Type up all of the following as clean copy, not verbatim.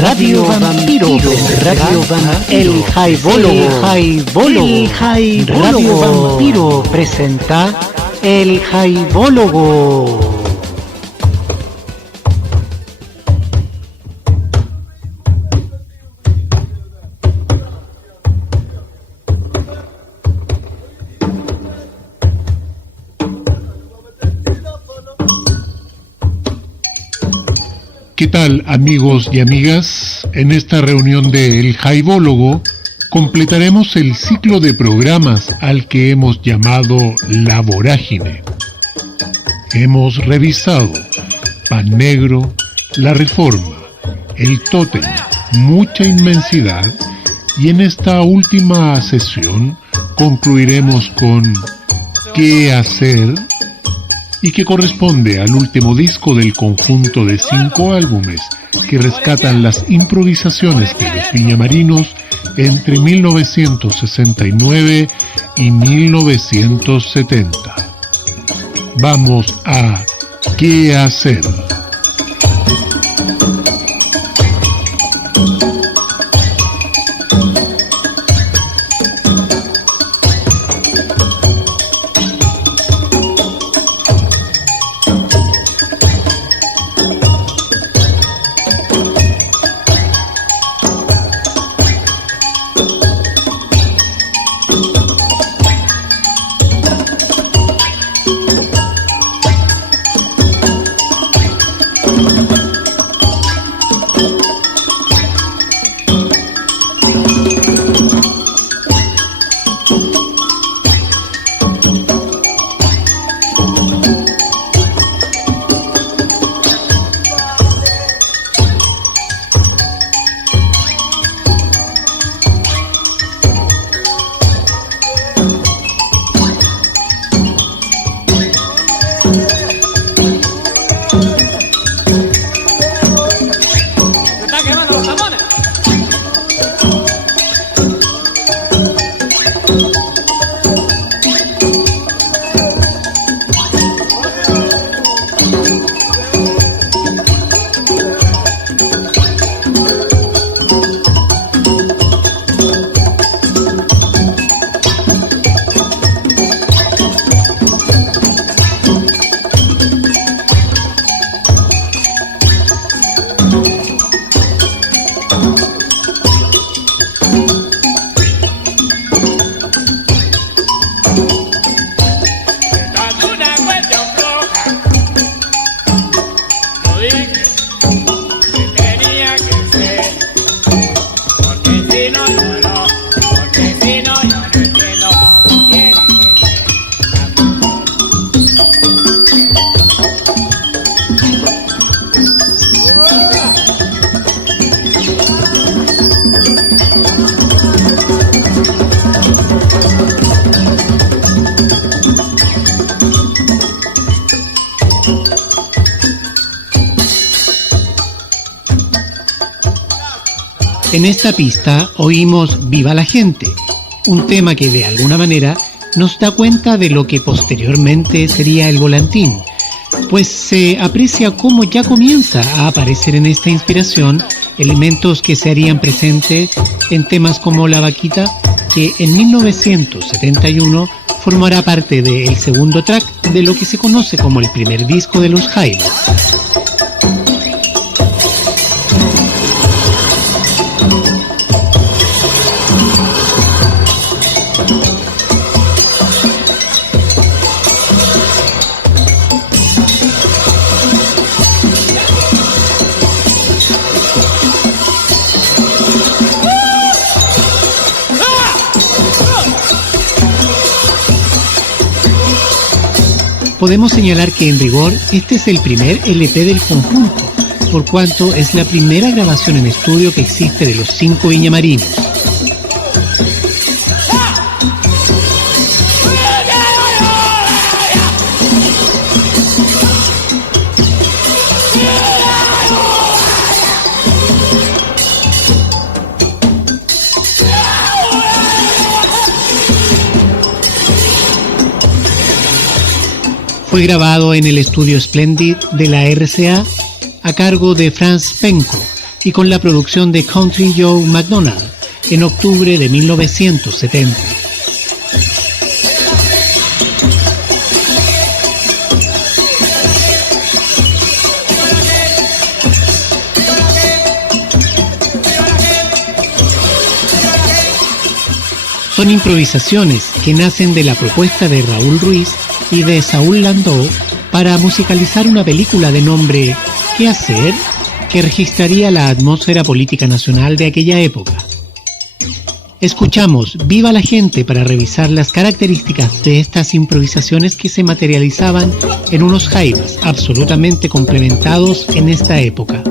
Radio Vampiro, el Jaibólogo, Radio Vampiro presenta el Jaibólogo. ¿Qué tal, amigos y amigas? En esta reunión de El Jaibólogo completaremos el ciclo de programas al que hemos llamado La Vorágine. Hemos revisado Pan Negro, La Reforma, El Tótem, Mucha Inmensidad, y en esta última sesión concluiremos con ¿Qué hacer?, y que corresponde al último disco del conjunto de 5 álbumes que rescatan las improvisaciones de los Viñamarinos entre 1969 y 1970. Vamos a ¿Qué hacer? En esta pista oímos Viva la Gente, un tema que de alguna manera nos da cuenta de lo que posteriormente sería el volantín, pues se aprecia cómo ya comienza a aparecer en esta inspiración elementos que se harían presentes en temas como La Vaquita, que en 1971 formará parte del segundo track de lo que se conoce como el primer disco de los Jaivas. Podemos señalar que en rigor este es el primer LP del conjunto, por cuanto es la primera grabación en estudio que existe de los 5 Viñamarinos. Fue grabado en el estudio Splendid de la RCA a cargo de Franz Penko y con la producción de Country Joe McDonald en octubre de 1970. Son improvisaciones que nacen de la propuesta de Raúl Ruiz y de Saúl Landó para musicalizar una película de nombre ¿Qué hacer?, que registraría la atmósfera política nacional de aquella época. Escuchamos Viva la Gente para revisar las características de estas improvisaciones que se materializaban en unos jaivas absolutamente complementados en esta época.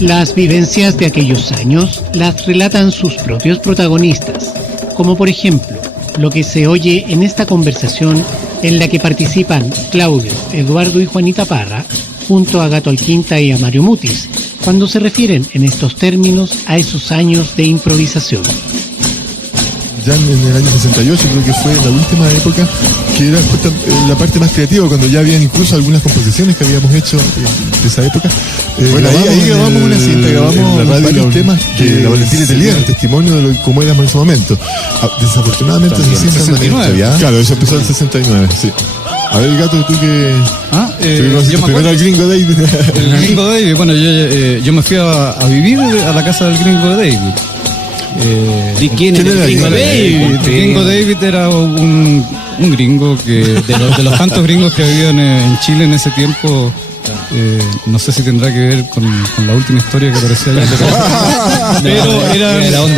Las vivencias de aquellos años las relatan sus propios protagonistas, como por ejemplo lo que se oye en esta conversación en la que participan Claudio, Eduardo y Juanita Parra, junto a Gato Alquinta y a Mario Mutis, cuando se refieren en estos términos a esos años de improvisación. Ya en el año 68 creo que fue la última época que era la parte más creativa, cuando ya habían incluso algunas composiciones que habíamos hecho de esa época. Bueno, ahí grabamos una cinta, grabamos varios temas que la Valentina tenía el testimonio de cómo éramos en ese momento. Desafortunadamente esa cinta es una historia. Claro, eso empezó en el 69, sí. A ver, Gato, tú que... yo me primero al Gringo David. El Gringo David, bueno, yo me fui a vivir a la casa del Gringo David. ¿Y quién era el Gringo David? Gringo David era un gringo que de los tantos gringos que habían en Chile en ese tiempo. No sé si tendrá que ver con la última historia que aparecía allá, pero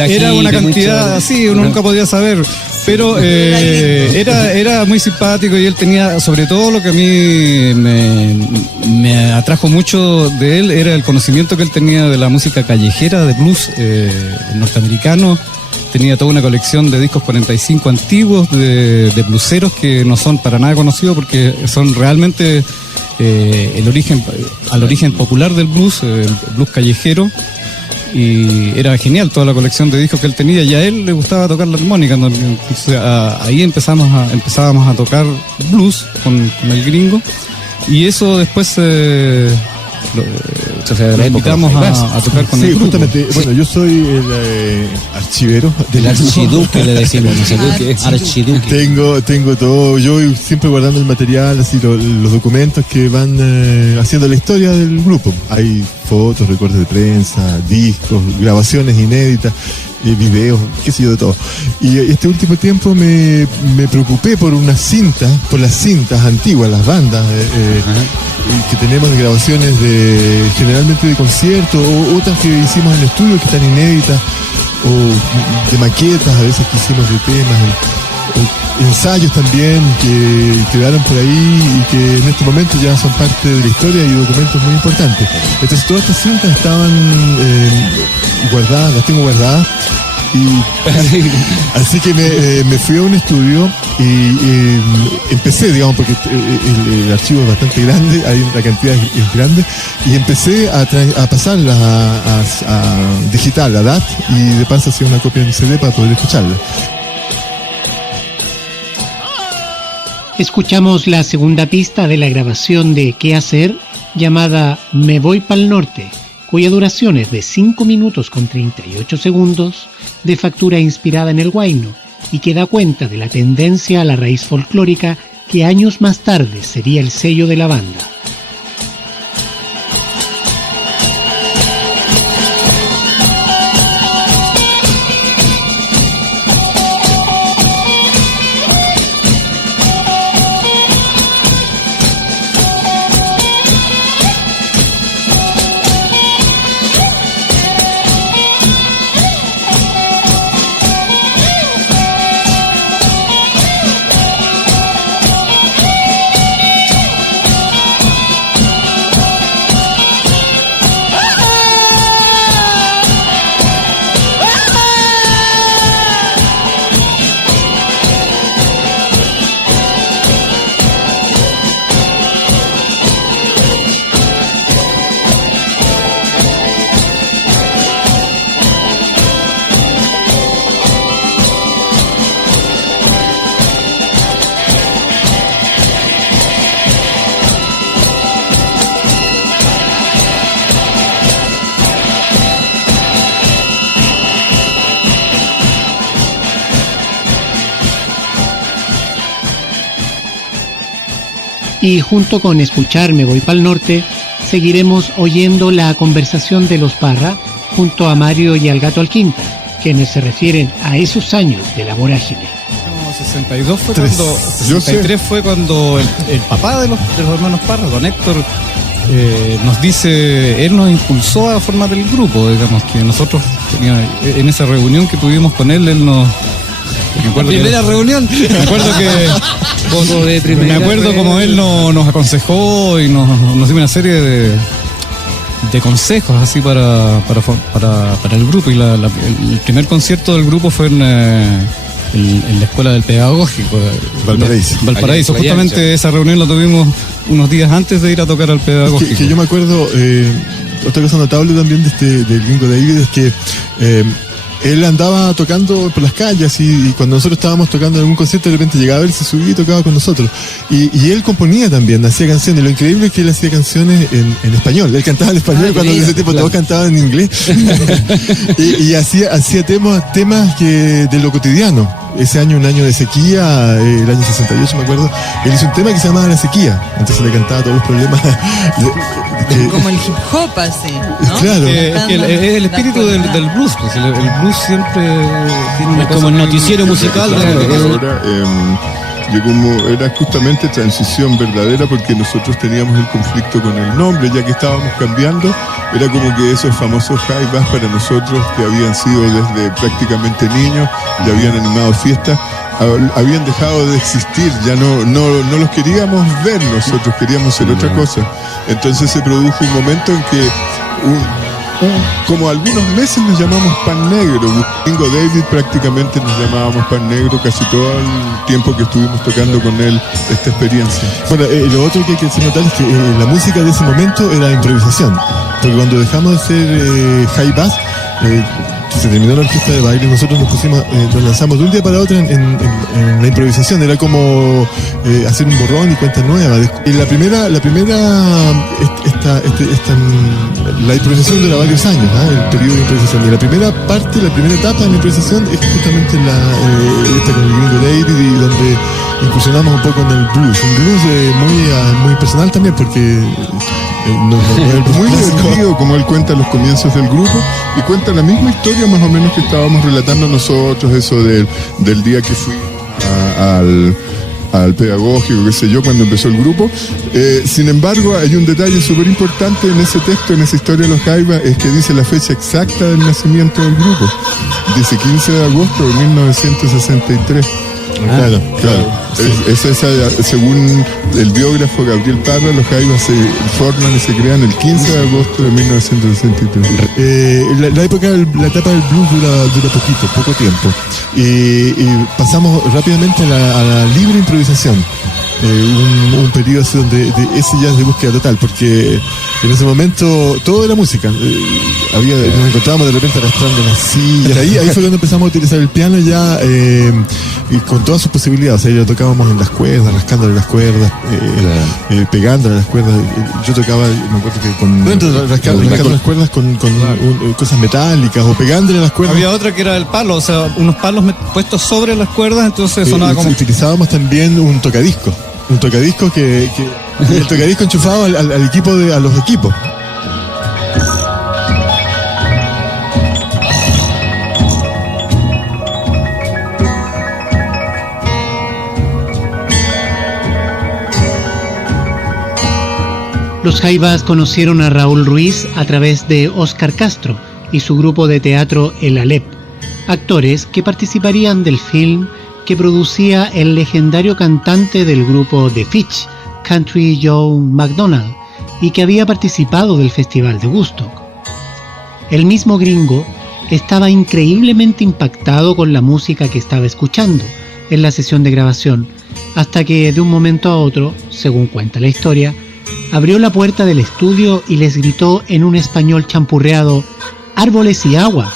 era una cantidad, sí, uno nunca podía saber, pero era muy simpático y él tenía, sobre todo lo que a mí me atrajo mucho de él, era el conocimiento que él tenía de la música callejera, de blues norteamericano. Tenía toda una colección de discos 45 antiguos de blueseros que no son para nada conocidos porque son realmente al origen popular del blues, el blues callejero, y era genial toda la colección de discos que él tenía, y a él le gustaba tocar la armónica, entonces ahí empezábamos a tocar blues con el Gringo, y eso después lo invitamos a tocar con el grupo. Justamente, bueno, yo soy el archivero del archiduque, le decimos, no sé qué es archiduque. Tengo todo, yo voy siempre guardando el material, así los documentos que van haciendo la historia del grupo. Hay fotos, recortes de prensa, discos, grabaciones inéditas, videos, qué sé yo, de todo. Y este último tiempo me preocupé por las cintas antiguas, las bandas que tenemos de grabaciones generalmente de conciertos, o otras que hicimos en el estudio que están inéditas, o de maquetas a veces que hicimos de temas, o ensayos también que quedaron por ahí y que en este momento ya son parte de la historia y documentos muy importantes. Entonces todas estas cintas estaban guardadas, las tengo guardadas, Así que me fui a un estudio y empecé, digamos, porque el archivo es bastante grande, hay una cantidad es grande, y empecé a pasarla a digital, a DAT, y de paso hacía una copia en CD para poder escucharla. Escuchamos la segunda pista de la grabación de ¿Qué hacer?, llamada Me voy pa'l norte, cuya duración es de 5 minutos con 38 segundos, de factura inspirada en el huayno, y que da cuenta de la tendencia a la raíz folclórica que años más tarde sería el sello de la banda. Y junto con escuchar Me voy pa'l norte, seguiremos oyendo la conversación de los Parra junto a Mario y al Gato Alquinta, quienes se refieren a esos años de la vorágine. No, 62 fue cuando, 63 fue cuando el papá de los hermanos Parra, don Héctor, nos dice, él nos impulsó a formar el grupo, digamos, que nosotros teníamos, en esa reunión que tuvimos con él nos... Primera reunión. Me acuerdo me acuerdo como él nos aconsejó y nos dio una serie de consejos así para el grupo, y el primer concierto del grupo fue en la escuela del pedagógico Valparaíso. Justamente esa reunión la tuvimos unos días antes de ir a tocar al pedagógico. Que yo me acuerdo, otra cosa notable también del Gringo David es que él andaba tocando por las calles y cuando nosotros estábamos tocando en algún concierto, de repente llegaba él, se subía y tocaba con nosotros. Y él componía también, hacía canciones. Lo increíble es que él hacía canciones en español. Él cantaba en español cuando en ese tiempo todos cantaban en inglés. y hacía temas de lo cotidiano. Ese año, un año de sequía, el año 68 me acuerdo, él hizo un tema que se llamaba La Sequía. Entonces le cantaba todos los problemas. Como el hip hop así, ¿no? Claro. Es el espíritu del blues, pues el blues siempre tiene una como el noticiero musical. Ahora era justamente transición verdadera, porque nosotros teníamos el conflicto con el nombre, ya que estábamos cambiando. Era como que esos famosos high bass para nosotros, que habían sido desde prácticamente niños y habían animado fiestas, habían dejado de existir. Ya no los queríamos ver, nosotros queríamos hacer otra cosa. Entonces se produjo un momento en que como algunos meses nos llamamos Pan Negro. Gringo David prácticamente nos llamábamos Pan Negro casi todo el tiempo que estuvimos tocando con él esta experiencia. Bueno, lo otro que hay que notar es que la música de ese momento era improvisación, porque cuando dejamos de ser high bass, se terminó la orquesta de baile, nosotros nos lanzamos de un día para otro en la improvisación. Era como hacer un borrón y cuenta nueva. Y la improvisación dura varios años, el periodo de improvisación. Y la primera etapa de la improvisación es justamente esta con el Gringo David, y donde incursionamos un poco en el blues. Un blues muy personal también, porque muy divertido, como él cuenta los comienzos del grupo, y cuenta la misma historia más o menos que estábamos relatando nosotros, eso del día que fui al pedagógico, qué sé yo, cuando empezó el grupo. Sin embargo, hay un detalle súper importante en ese texto, en esa historia de los Jaivas, es que dice la fecha exacta del nacimiento del grupo. Dice 15 de agosto de 1963. Claro, claro. Según el biógrafo Gabriel Parra, los jaivas se forman y se crean el 15 de agosto de 1963. La etapa del blues dura poco tiempo. Y pasamos rápidamente a la libre improvisación. Un periodo así donde ese ya es de búsqueda total, porque en ese momento todo era música. Nos encontrábamos de repente arrastrando las sillas. Ahí fue cuando empezamos a utilizar el piano ya y con todas sus posibilidades. Ahí lo tocábamos en las cuerdas, rascándole las cuerdas, pegándole las cuerdas. Yo tocaba, me acuerdo que rascando las cuerdas con cosas metálicas o pegándole las cuerdas. Había otra que era el palo, o sea, unos palos puestos sobre las cuerdas, entonces sonaba como... Utilizábamos también un tocadisco. Un tocadisco que el tocadisco enchufado al equipo a los equipos. Los Jaivas conocieron a Raúl Ruiz a través de Óscar Castro y su grupo de teatro El Alep, actores que participarían del film que producía el legendario cantante del grupo The Fitch, Country Joe McDonald, y que había participado del Festival de Woodstock. El mismo gringo estaba increíblemente impactado con la música que estaba escuchando en la sesión de grabación, hasta que de un momento a otro, según cuenta la historia, abrió la puerta del estudio y les gritó en un español champurreado: ¡Árboles y agua!,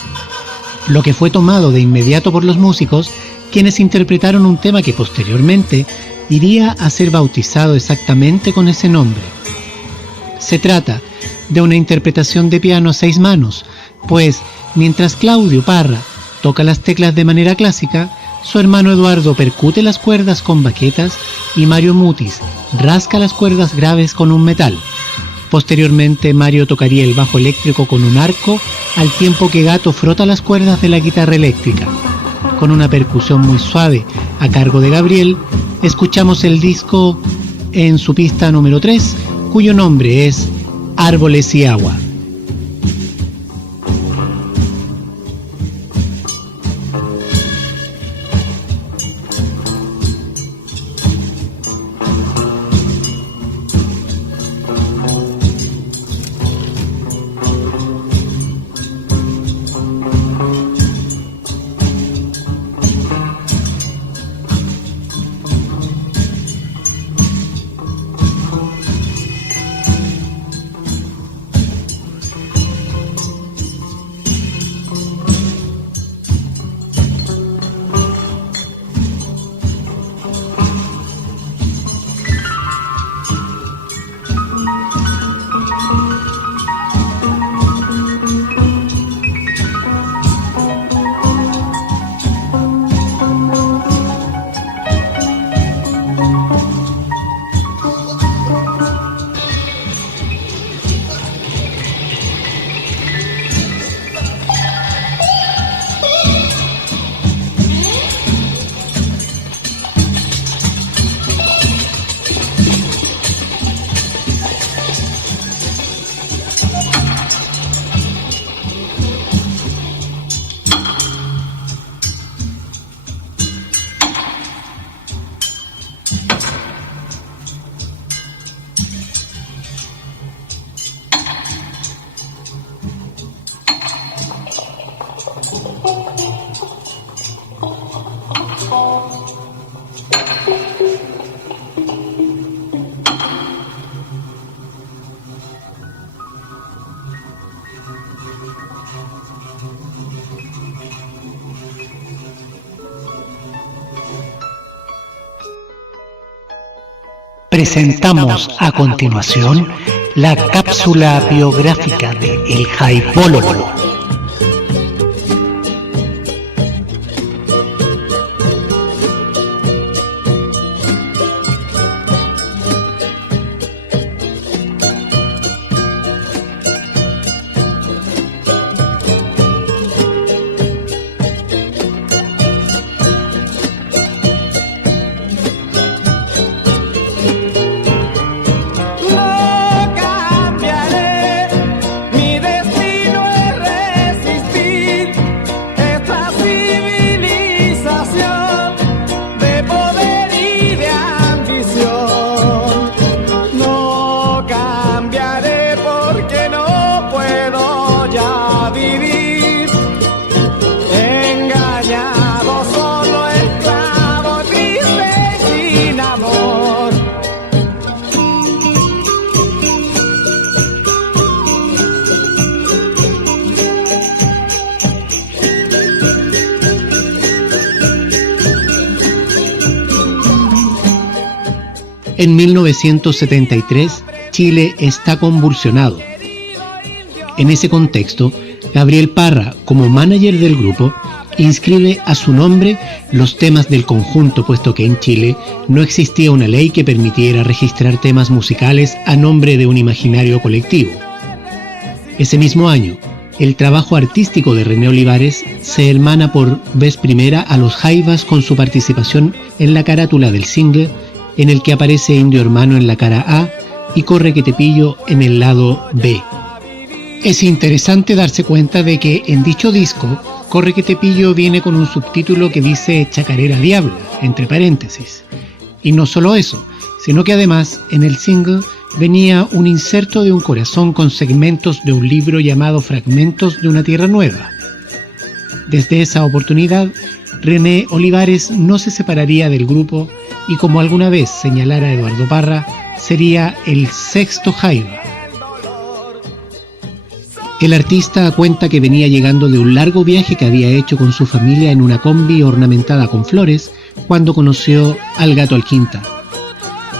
lo que fue tomado de inmediato por los músicos, quienes interpretaron un tema que posteriormente iría a ser bautizado exactamente con ese nombre. Se trata de una interpretación de piano a 6 manos, pues mientras Claudio Parra toca las teclas de manera clásica, su hermano Eduardo percute las cuerdas con baquetas y Mario Mutis rasca las cuerdas graves con un metal. Posteriormente, Mario tocaría el bajo eléctrico con un arco, al tiempo que Gato frota las cuerdas de la guitarra eléctrica. Con una percusión muy suave a cargo de Gabriel, escuchamos el disco en su pista número 3, cuyo nombre es Árboles y Agua. Presentamos a continuación la cápsula biográfica de El Jaivólogo. No cambiaré, mi destino es En 1973, Chile está convulsionado. En ese contexto, Gabriel Parra, como manager del grupo, inscribe a su nombre los temas del conjunto, puesto que en Chile no existía una ley que permitiera registrar temas musicales a nombre de un imaginario colectivo. Ese mismo año, el trabajo artístico de René Olivares se hermana por vez primera a los Jaivas con su participación en la carátula del single, en el que aparece Indio Hermano en la cara A y Corre que te pillo en el lado B. Es interesante darse cuenta de que en dicho disco, Corre que te pillo viene con un subtítulo que dice Chacarera Diabla, entre paréntesis. Y no solo eso, sino que además en el single venía un inserto de un corazón con segmentos de un libro llamado Fragmentos de una Tierra Nueva. Desde esa oportunidad, René Olivares no se separaría del grupo y, como alguna vez señalara Eduardo Parra, sería el sexto Jaiva. El artista cuenta que venía llegando de un largo viaje que había hecho con su familia en una combi ornamentada con flores cuando conoció al Gato Alquinta.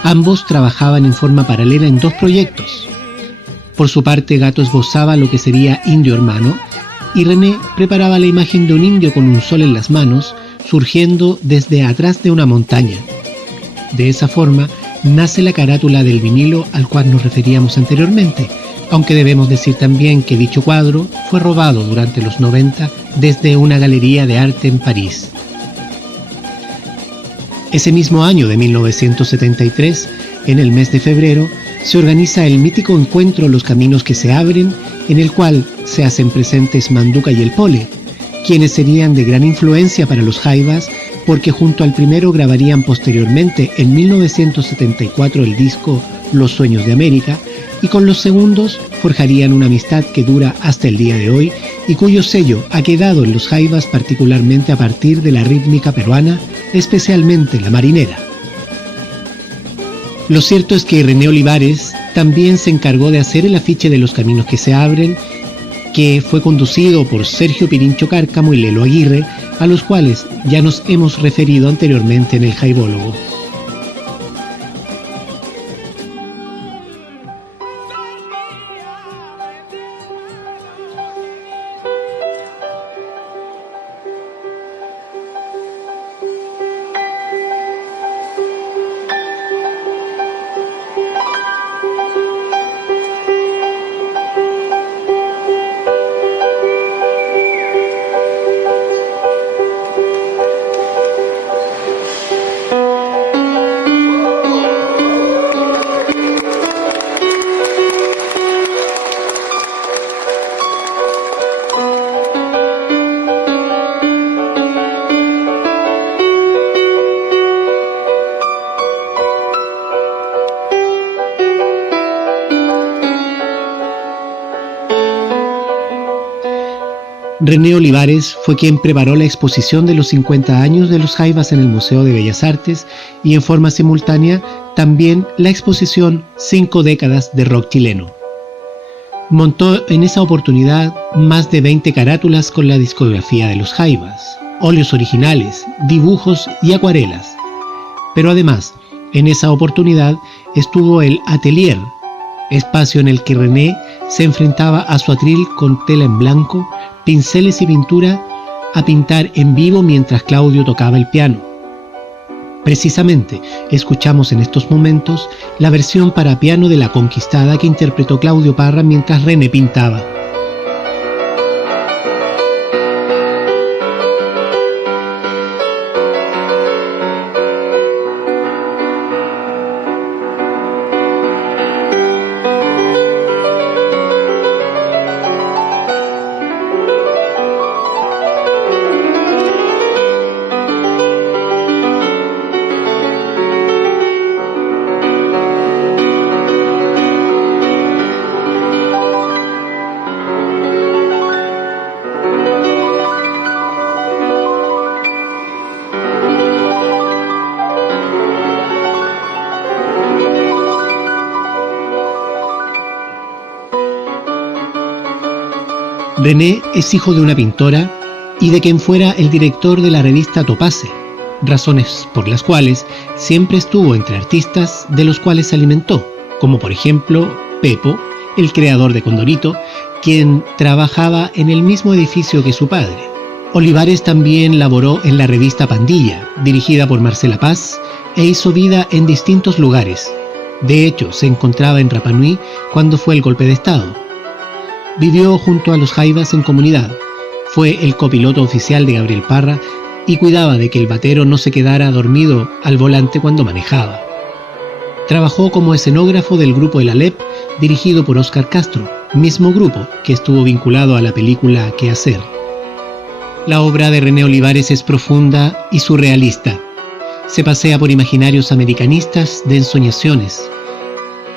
Ambos trabajaban en forma paralela en dos proyectos. Por su parte, Gato esbozaba lo que sería Indio Hermano y René preparaba la imagen de un indio con un sol en las manos surgiendo desde atrás de una montaña. De esa forma nace la carátula del vinilo al cual nos referíamos anteriormente, aunque debemos decir también que dicho cuadro fue robado durante los 90 desde una galería de arte en París. Ese mismo año de 1973, en el mes de febrero, se organiza el mítico encuentro Los Caminos que se abren, en el cual se hacen presentes Manduca y el Pole, quienes serían de gran influencia para los Jaivas, porque junto al primero grabarían posteriormente en 1974 el disco Los Sueños de América, y con los segundos forjarían una amistad que dura hasta el día de hoy y cuyo sello ha quedado en los Jaivas particularmente a partir de la rítmica peruana, especialmente la marinera. Lo cierto es que René Olivares también se encargó de hacer el afiche de Los Caminos que se abren, que fue conducido por Sergio Pirincho Cárcamo y Lelo Aguirre, a los cuales ya nos hemos referido anteriormente en el Jaivólogo. René Olivares fue quien preparó la exposición de los 50 años de los Jaivas en el Museo de Bellas Artes y en forma simultánea también la exposición 5 décadas de rock chileno. Montó en esa oportunidad más de 20 carátulas con la discografía de los Jaivas, óleos originales, dibujos y acuarelas. Pero además, en esa oportunidad estuvo el Atelier, espacio en el que René se enfrentaba a su atril con tela en blanco, pinceles y pintura a pintar en vivo mientras Claudio tocaba el piano. Precisamente, escuchamos en estos momentos la versión para piano de La Conquistada que interpretó Claudio Parra mientras René pintaba. René es hijo de una pintora y de quien fuera el director de la revista Topace, razones por las cuales siempre estuvo entre artistas de los cuales se alimentó, como por ejemplo Pepo, el creador de Condorito, quien trabajaba en el mismo edificio que su padre. Olivares también laboró en la revista Pandilla, dirigida por Marcela Paz, e hizo vida en distintos lugares. De hecho, se encontraba en Rapa Nui cuando fue el golpe de Estado. Vivió junto a los Jaivas en comunidad, fue el copiloto oficial de Gabriel Parra y cuidaba de que el batero no se quedara dormido al volante cuando manejaba. Trabajó como escenógrafo del grupo El Alep, dirigido por Óscar Castro, mismo grupo que estuvo vinculado a la película ¿Qué hacer? La obra de René Olivares es profunda y surrealista. Se pasea por imaginarios americanistas de ensoñaciones.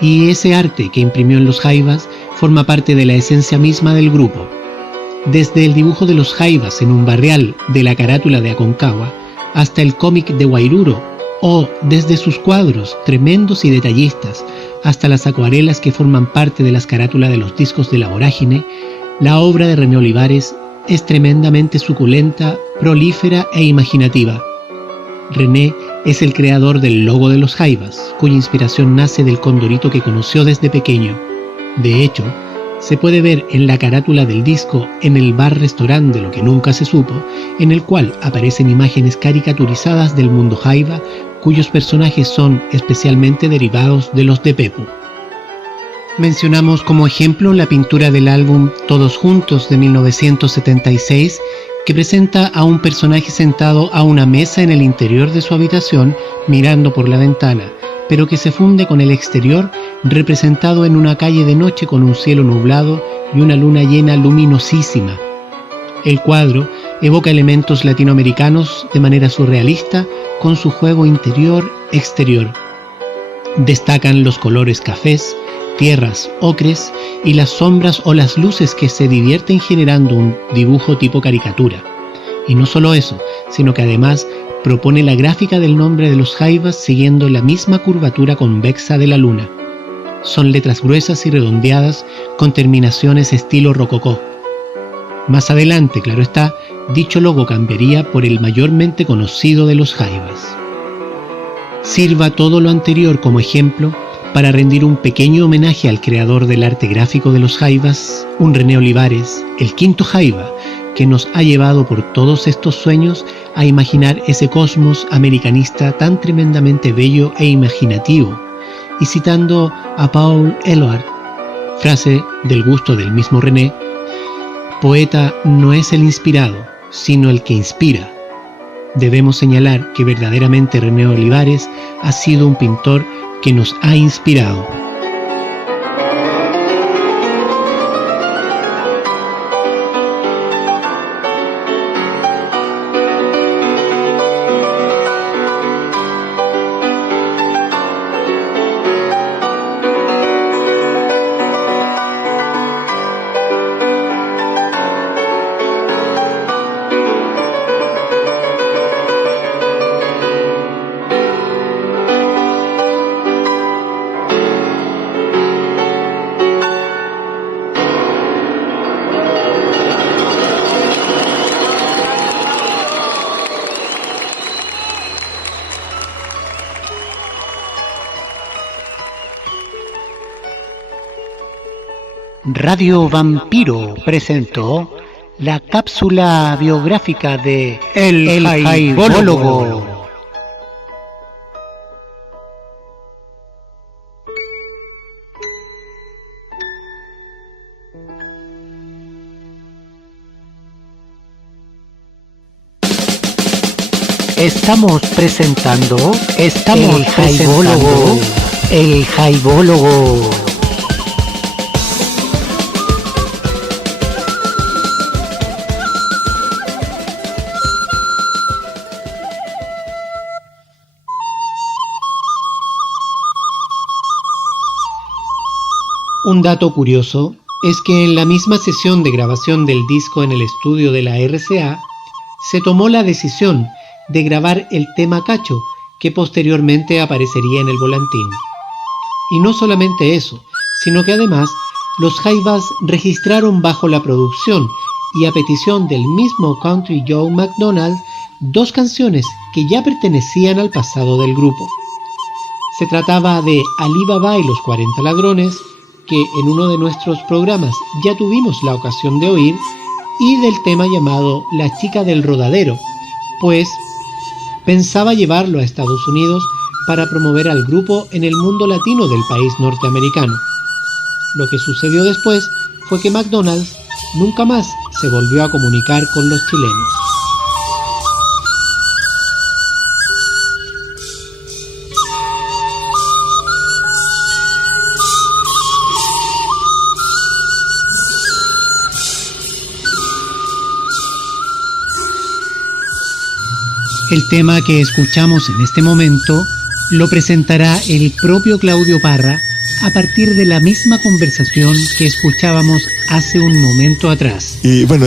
Y ese arte que imprimió en los Jaivas forma parte de la esencia misma del grupo. Desde el dibujo de los Jaivas en un barrial de la carátula de Aconcagua hasta el cómic de Guairuro, o desde sus cuadros tremendos y detallistas hasta las acuarelas que forman parte de las carátulas de los discos de La Vorágine, la obra de René Olivares es tremendamente suculenta, prolífera e imaginativa. René es el creador del logo de los Jaivas, cuya inspiración nace del condorito que conoció desde pequeño. De hecho, se puede ver en la carátula del disco en el bar-restaurante de Lo que nunca se supo, en el cual aparecen imágenes caricaturizadas del mundo Jaiva, cuyos personajes son especialmente derivados de los de Pepo. Mencionamos como ejemplo la pintura del álbum Todos Juntos de 1976, que presenta a un personaje sentado a una mesa en el interior de su habitación mirando por la ventana, pero que se funde con el exterior representado en una calle de noche con un cielo nublado y una luna llena luminosísima. El cuadro evoca elementos latinoamericanos de manera surrealista con su juego interior-exterior. Destacan los colores cafés, tierras, ocres y las sombras o las luces que se divierten generando un dibujo tipo caricatura. Y no solo eso, sino que además propone la gráfica del nombre de los Jaivas siguiendo la misma curvatura convexa de la luna. Son letras gruesas y redondeadas con terminaciones estilo rococó. Más adelante, claro está, dicho logo cambiaría por el mayormente conocido de los Jaivas. Sirva todo lo anterior como ejemplo para rendir un pequeño homenaje al creador del arte gráfico de los Jaivas, un René Olivares, el quinto Jaiva, que nos ha llevado por todos estos sueños a imaginar ese cosmos americanista tan tremendamente bello e imaginativo. Y citando a Paul Eluard, frase del gusto del mismo René, poeta no es el inspirado, sino el que inspira. Debemos señalar que verdaderamente René Olivares ha sido un pintor que nos ha inspirado. Radio Vampiro presentó la cápsula biográfica de El Jaivólogo. Estamos presentando El Jaivólogo. Un dato curioso es que en la misma sesión de grabación del disco en el estudio de la RCA, se tomó la decisión de grabar el tema Cacho, que posteriormente aparecería en el volantín. Y no solamente eso, sino que además los Jaivas registraron bajo la producción y a petición del mismo Country Joe McDonald 2 canciones que ya pertenecían al pasado del grupo. Se trataba de Ali Baba y los 40 ladrones, que en uno de nuestros programas ya tuvimos la ocasión de oír, y del tema llamado La chica del rodadero, pues pensaba llevarlo a Estados Unidos para promover al grupo en el mundo latino del país norteamericano. Lo que sucedió después fue que McDonald's nunca más se volvió a comunicar con los chilenos. El tema que escuchamos en este momento lo presentará el propio Claudio Parra a partir de la misma conversación que escuchábamos hace un momento atrás. Y bueno,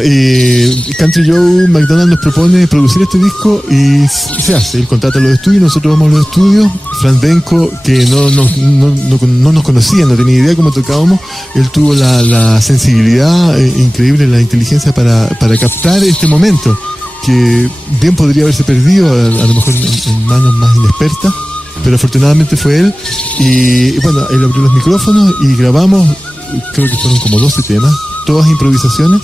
Country Joe McDonald nos propone producir este disco y se hace. Él contrata los estudios, nosotros vamos a los estudios. Franz Benko, que no nos conocía, no tenía idea cómo tocábamos, él tuvo la sensibilidad increíble, la inteligencia para captar este momento, que bien podría haberse perdido, a lo mejor en manos más inexpertas, pero afortunadamente fue él. Y bueno, él abrió los micrófonos y grabamos, creo que fueron como 12 temas, todas improvisaciones.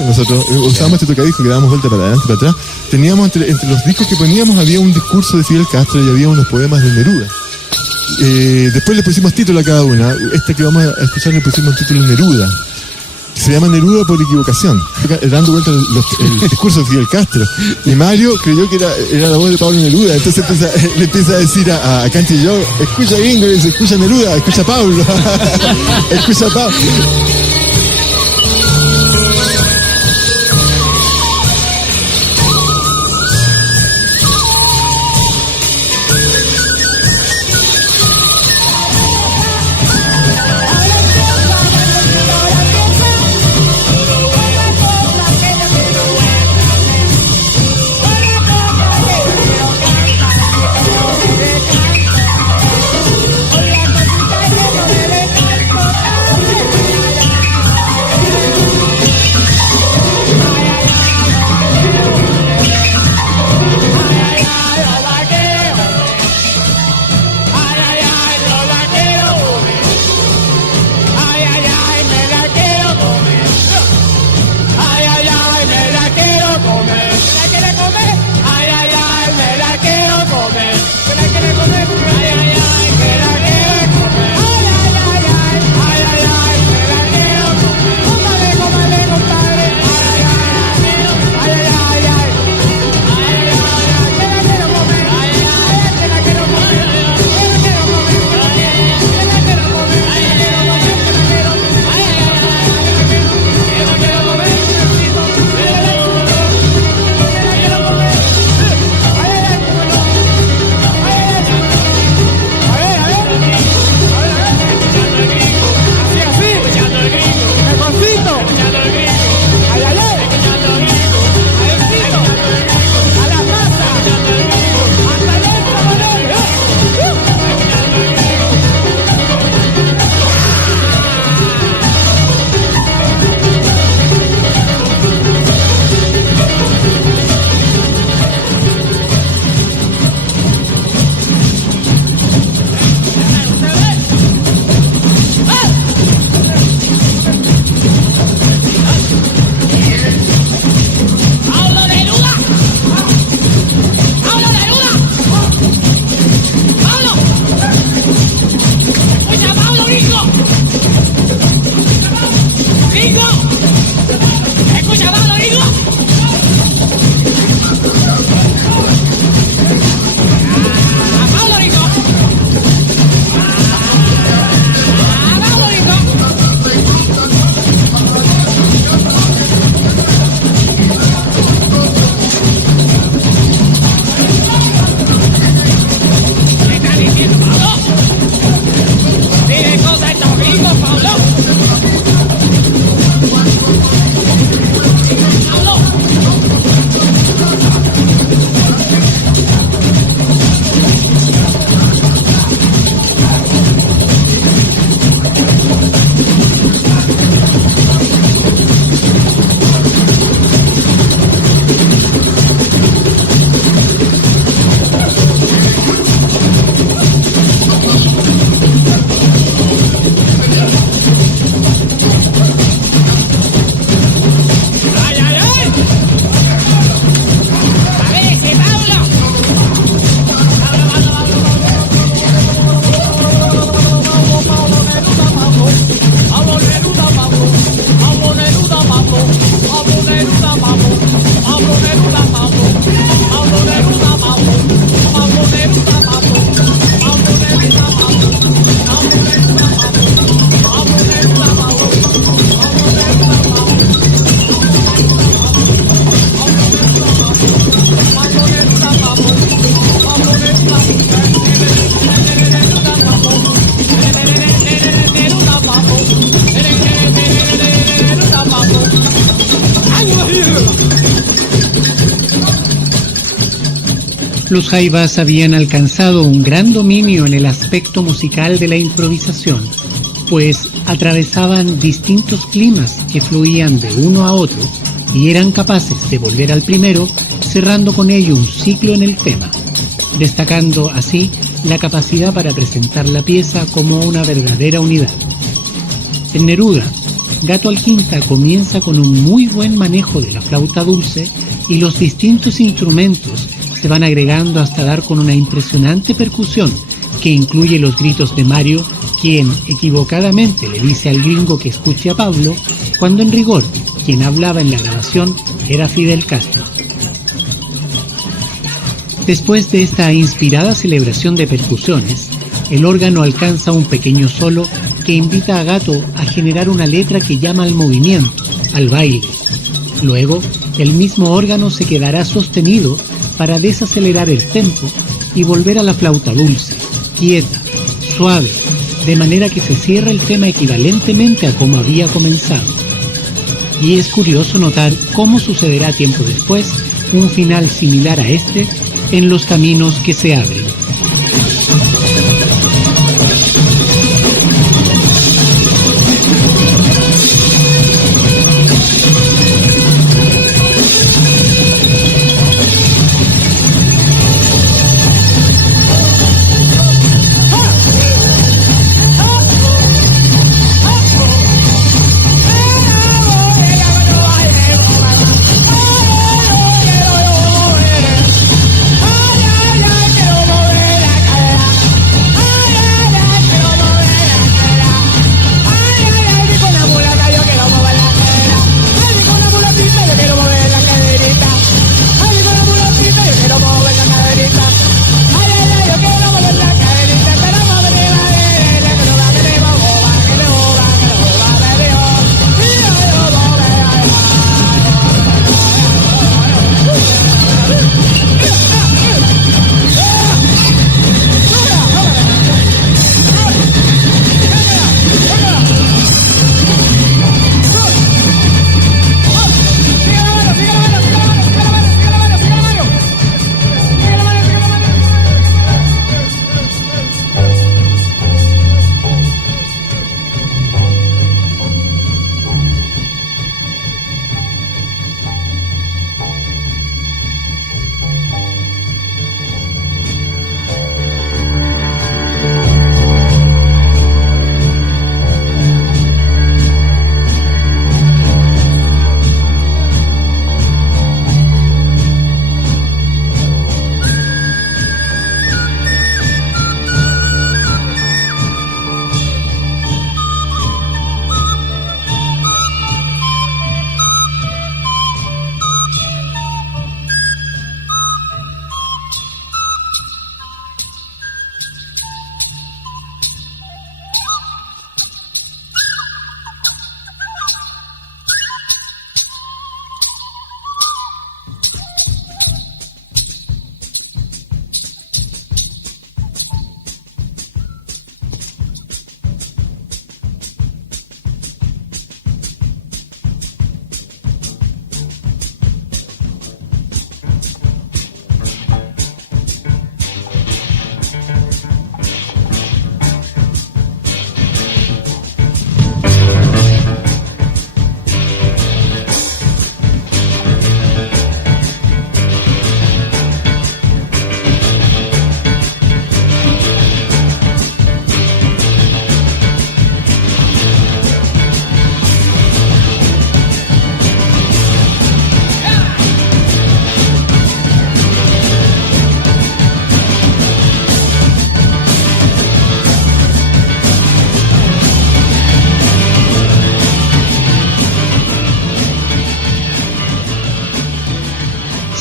Nosotros usábamos este tocadisco que dábamos vuelta para adelante, para atrás. Teníamos entre los discos que poníamos había un discurso de Fidel Castro y había unos poemas de Neruda. Después le pusimos título a cada una. Este que vamos a escuchar le pusimos el título Neruda. Se llama Neruda por equivocación, dando vuelta el discurso de Fidel Castro. Y Mario creyó que era la voz de Pablo Neruda, entonces le empieza a decir a Country Joe, escucha Gringo, y dice, escucha Neruda, escucha Pablo, escucha Pablo. Los Jaivas habían alcanzado un gran dominio en el aspecto musical de la improvisación, pues atravesaban distintos climas que fluían de uno a otro y eran capaces de volver al primero, cerrando con ello un ciclo en el tema, destacando así la capacidad para presentar la pieza como una verdadera unidad. En Neruda, Gato Alquinta comienza con un muy buen manejo de la flauta dulce y los distintos instrumentos se van agregando hasta dar con una impresionante percusión que incluye los gritos de Mario, quien equivocadamente le dice al gringo que escuche a Pablo, cuando en rigor quien hablaba en la grabación era Fidel Castro. Después de esta inspirada celebración de percusiones, el órgano alcanza un pequeño solo que invita a Gato a generar una letra que llama al movimiento, al baile. Luego, el mismo órgano se quedará sostenido para desacelerar el tempo y volver a la flauta dulce, quieta, suave, de manera que se cierra el tema equivalentemente a como había comenzado. Y es curioso notar cómo sucederá tiempo después un final similar a este en Los caminos que se abren.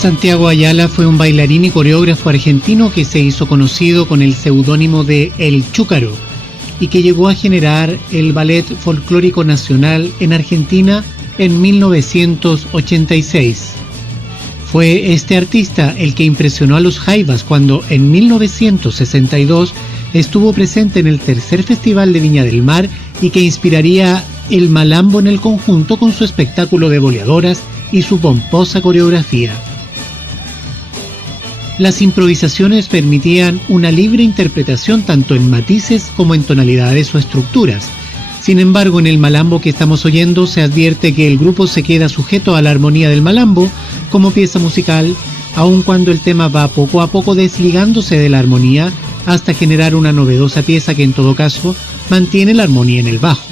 Santiago Ayala fue un bailarín y coreógrafo argentino que se hizo conocido con el seudónimo de El Chúcaro y que llegó a generar el Ballet Folclórico Nacional en Argentina en 1986. Fue este artista el que impresionó a los Jaivas cuando en 1962 estuvo presente en el tercer Festival de Viña del Mar y que inspiraría el malambo en el conjunto con su espectáculo de boleadoras y su pomposa coreografía. Las improvisaciones permitían una libre interpretación tanto en matices como en tonalidades o estructuras. Sin embargo, en el malambo que estamos oyendo se advierte que el grupo se queda sujeto a la armonía del malambo como pieza musical, aun cuando el tema va poco a poco desligándose de la armonía hasta generar una novedosa pieza que en todo caso mantiene la armonía en el bajo.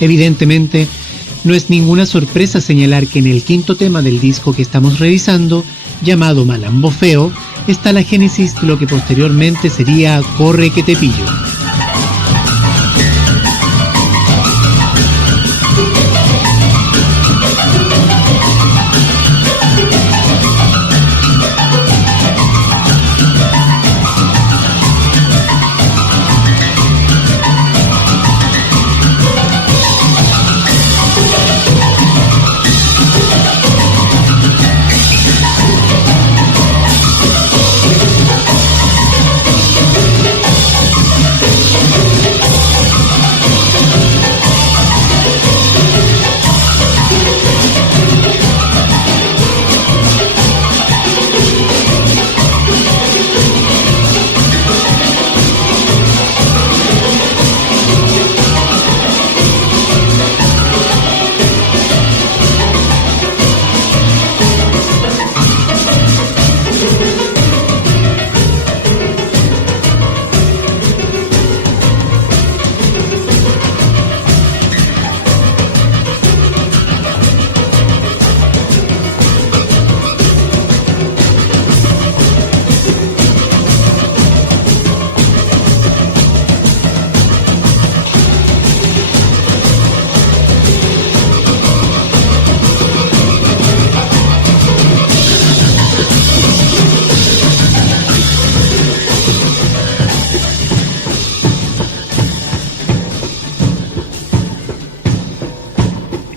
Evidentemente, no es ninguna sorpresa señalar que en el quinto tema del disco que estamos revisando, llamado Malambo Feo, está la génesis de lo que posteriormente sería Corre que te pillo.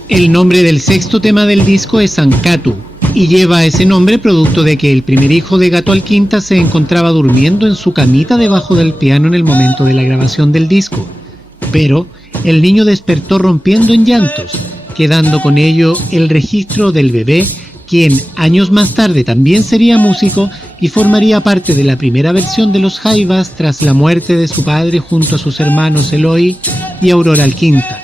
El nombre del sexto tema del disco es Ancatu, y lleva ese nombre producto de que el primer hijo de Gato Alquinta se encontraba durmiendo en su camita debajo del piano en el momento de la grabación del disco. Pero el niño despertó rompiendo en llantos, quedando con ello el registro del bebé, quien años más tarde también sería músico y formaría parte de la primera versión de los Jaivas tras la muerte de su padre junto a sus hermanos Eloy y Aurora Alquinta.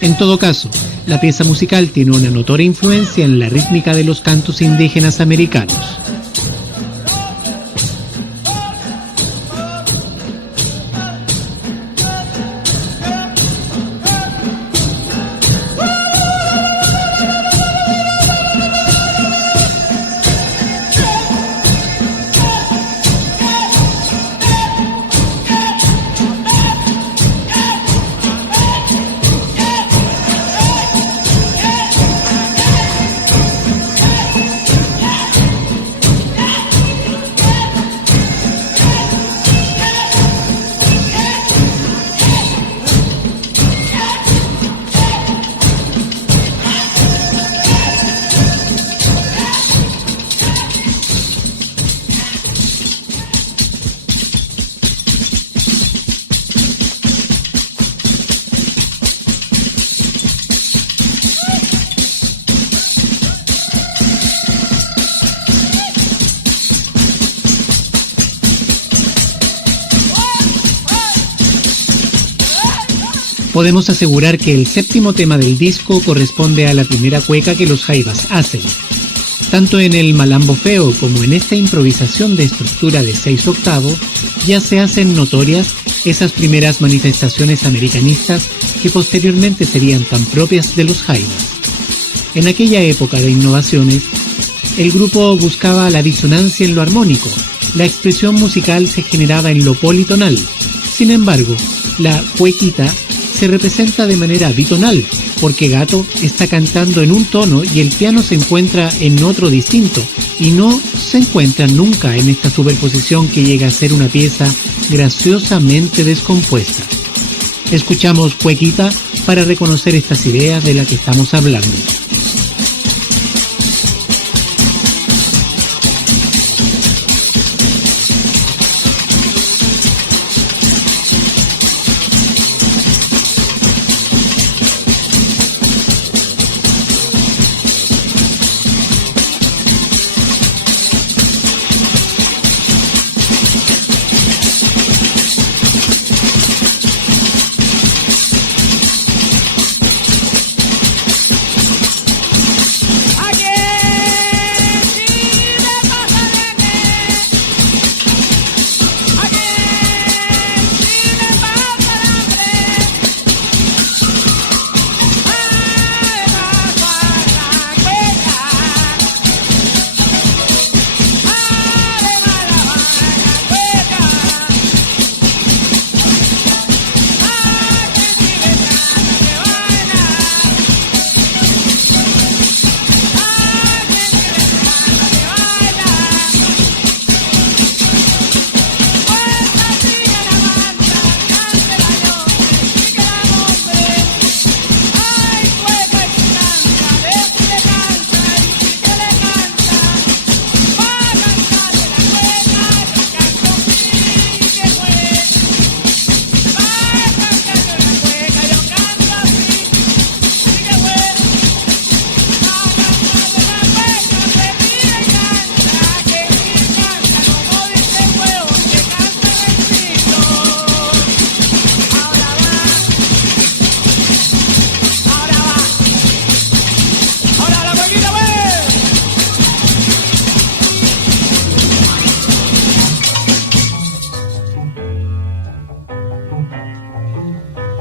En todo caso, la pieza musical tiene una notoria influencia en la rítmica de los cantos indígenas americanos. Podemos asegurar que el séptimo tema del disco corresponde a la primera cueca que los Jaivas hacen. Tanto en el Malambo Feo como en esta improvisación de estructura de 6/8 ya se hacen notorias esas primeras manifestaciones americanistas que posteriormente serían tan propias de los Jaivas. En aquella época de innovaciones, el grupo buscaba la disonancia en lo armónico, la expresión musical se generaba en lo politonal. Sin embargo, la cuequita se representa de manera bitonal, porque Gato está cantando en un tono y el piano se encuentra en otro distinto, y no se encuentran nunca en esta superposición que llega a ser una pieza graciosamente descompuesta. Escuchamos Cuequita para reconocer estas ideas de las que estamos hablando.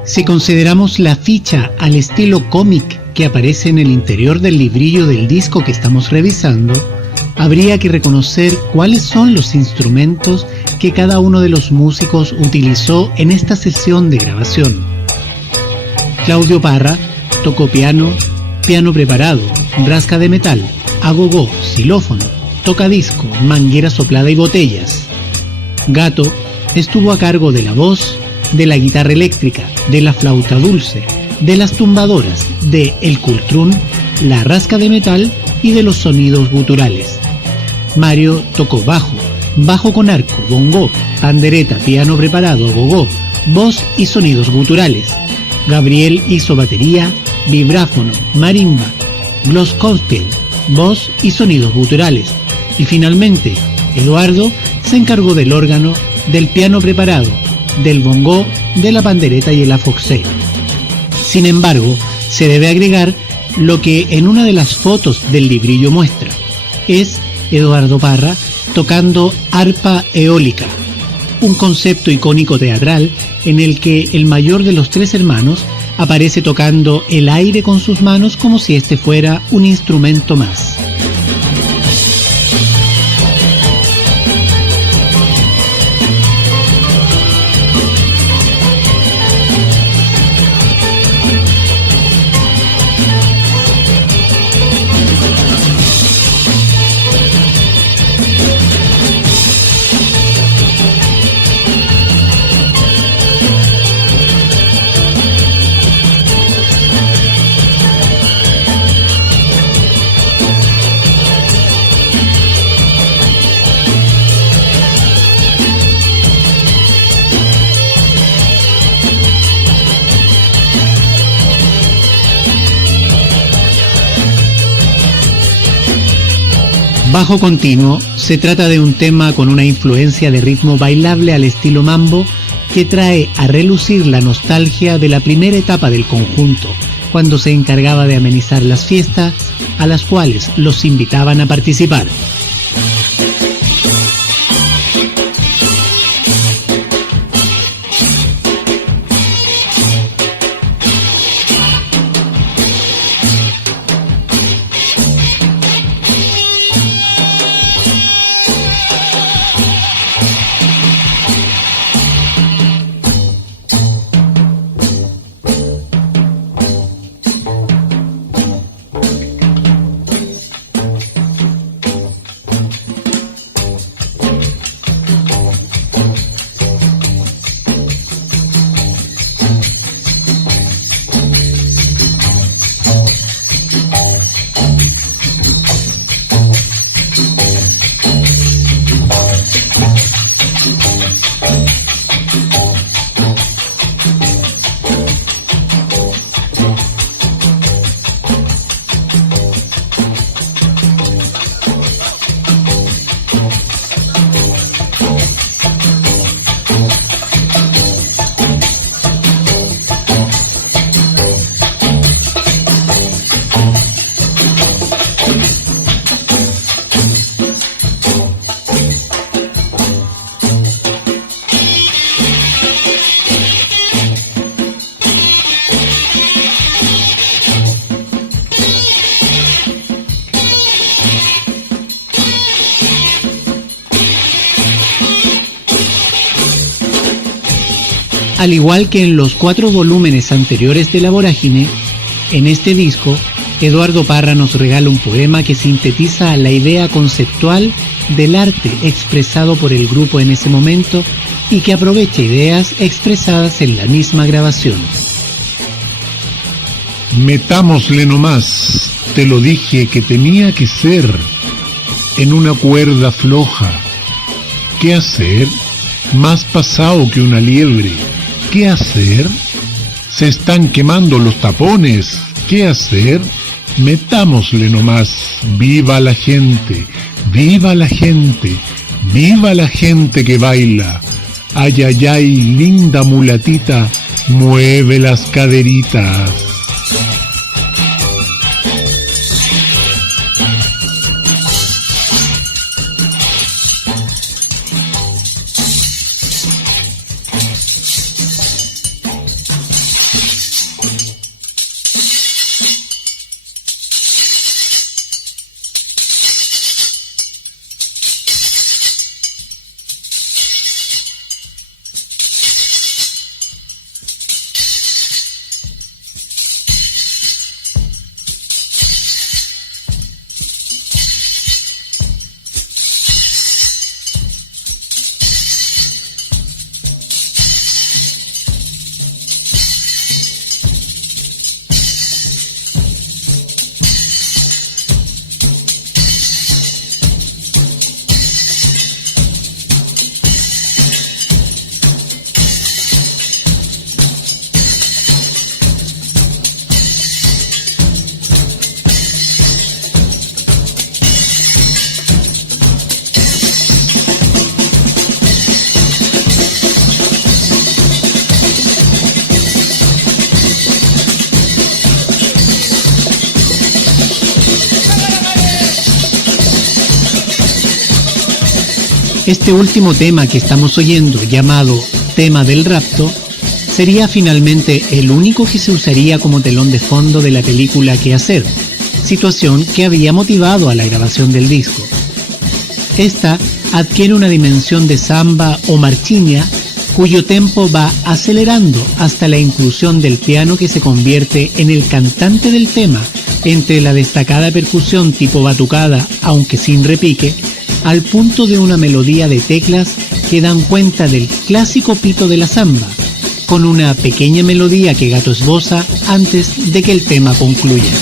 Si consideramos la ficha al estilo cómic que aparece en el interior del librillo del disco que estamos revisando, habría que reconocer cuáles son los instrumentos que cada uno de los músicos utilizó en esta sesión de grabación. Claudio Parra tocó piano, piano preparado, rasca de metal, agogó, xilófono, tocadisco, manguera soplada y botellas. Gato estuvo a cargo de la voz, de la guitarra eléctrica, de la flauta dulce, de las tumbadoras, de el cultrún, la rasca de metal y de los sonidos guturales. Mario tocó bajo, bajo con arco, bongó, pandereta, piano preparado, agogó, voz y sonidos guturales. Gabriel hizo batería, vibráfono, marimba, glockenspiel, voz y sonidos guturales. Y finalmente, Eduardo se encargó del órgano, del piano preparado, del bongó, de la pandereta y el afoxé. Sin embargo, se debe agregar lo que en una de las fotos del librillo muestra. Es Eduardo Parra tocando arpa eólica, un concepto icónico teatral en el que el mayor de los tres hermanos aparece tocando el aire con sus manos como si este fuera un instrumento más. Bajo continuo se trata de un tema con una influencia de ritmo bailable al estilo mambo que trae a relucir la nostalgia de la primera etapa del conjunto, cuando se encargaba de amenizar las fiestas a las cuales los invitaban a participar. Al igual que en los 4 volúmenes anteriores de La Vorágine, en este disco, Eduardo Parra nos regala un poema que sintetiza la idea conceptual del arte expresado por el grupo en ese momento y que aprovecha ideas expresadas en la misma grabación. Metámosle nomás, te lo dije que tenía que ser, en una cuerda floja. ¿Qué hacer? Más pasado que una liebre. ¿Qué hacer? Se están quemando los tapones. ¿Qué hacer? Metámosle nomás. Viva la gente, viva la gente, viva la gente que baila. Ay, ay, ay, linda mulatita, mueve las caderitas. Este último tema que estamos oyendo, llamado Tema del Rapto, sería finalmente el único que se usaría como telón de fondo de la película Qué hacer, situación que había motivado a la grabación del disco. Esta adquiere una dimensión de samba o marchiña cuyo tempo va acelerando hasta la inclusión del piano, que se convierte en el cantante del tema entre la destacada percusión tipo batucada, aunque sin repique, al punto de una melodía de teclas que dan cuenta del clásico pito de la samba, con una pequeña melodía que Gato esboza antes de que el tema concluya.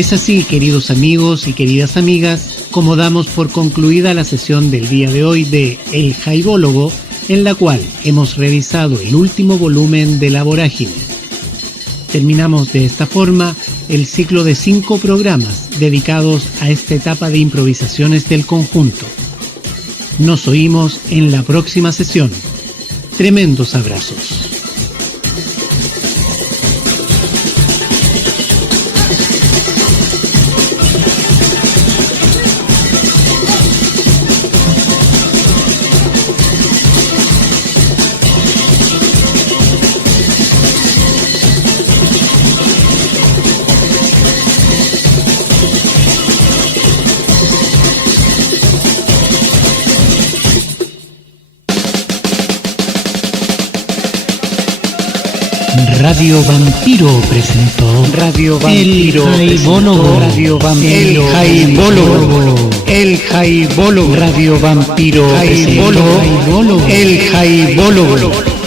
Es así, queridos amigos y queridas amigas, como damos por concluida la sesión del día de hoy de El Jaibólogo, en la cual hemos revisado el último volumen de La Vorágine. Terminamos de esta forma el ciclo de 5 programas dedicados a esta etapa de improvisaciones del conjunto. Nos oímos en la próxima sesión. Tremendos abrazos. Radio Vampiro presentó El Jaibólogo. El Jaibólogo. Radio Vampiro presentó El Jaibólogo.